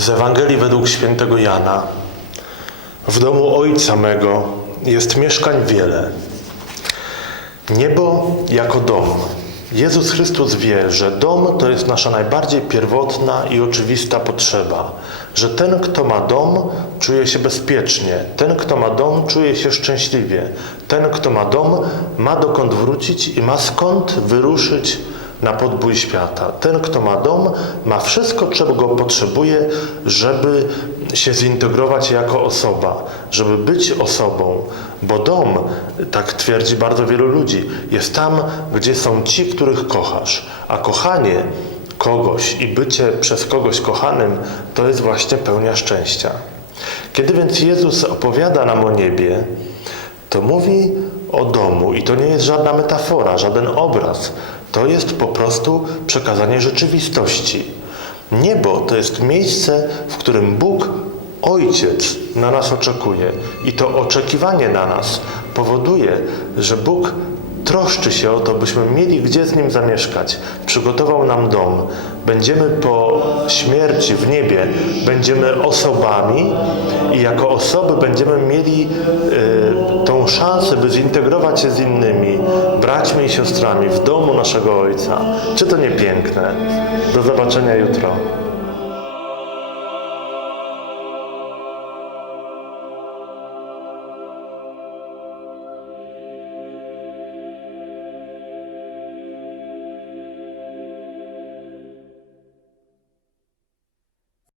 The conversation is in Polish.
Z Ewangelii według świętego Jana. W domu Ojca mego jest mieszkań wiele. Niebo jako dom. Jezus Chrystus wie, że dom to jest nasza najbardziej pierwotna i oczywista potrzeba. Że ten, kto ma dom, czuje się bezpiecznie. Ten, kto ma dom, czuje się szczęśliwie. Ten, kto ma dom, ma dokąd wrócić i ma skąd wyruszyć na podbój świata. Ten, kto ma dom, ma wszystko, czego go potrzebuje, żeby się zintegrować jako osoba, żeby być osobą. Bo dom, tak twierdzi bardzo wielu ludzi, jest tam, gdzie są ci, których kochasz. A kochanie kogoś i bycie przez kogoś kochanym to jest właśnie pełnia szczęścia. Kiedy więc Jezus opowiada nam o niebie, to mówi o domu i to nie jest żadna metafora, żaden obraz. To jest po prostu przekazanie rzeczywistości. Niebo to jest miejsce, w którym Bóg, Ojciec, na nas oczekuje. I to oczekiwanie na nas powoduje, że Bóg troszczy się o to, byśmy mieli gdzie z Nim zamieszkać. Przygotował nam dom. Będziemy po śmierci w niebie, będziemy osobami i jako osoby będziemy mieli y, tą szansę, by zintegrować się z innymi, braćmi i siostrami w domu naszego Ojca. Czy to nie piękne? Do zobaczenia jutro.